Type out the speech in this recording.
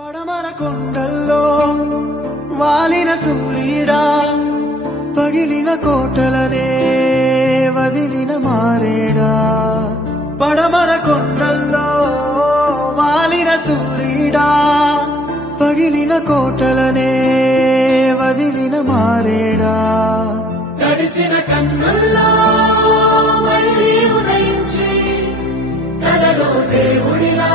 పడమర కొండల్లో వాలిన సూర్యుడా పగిలిన కోటలనే వదిలిన మారేడా పడమర కొండల్లో వాలిన సూర్యుడా పగిలిన కోటలనే వదిలిన మారేడా తడిసిన కన్నుల్లో మళ్ళీ ఉదయించి కలలో దేవుడిలా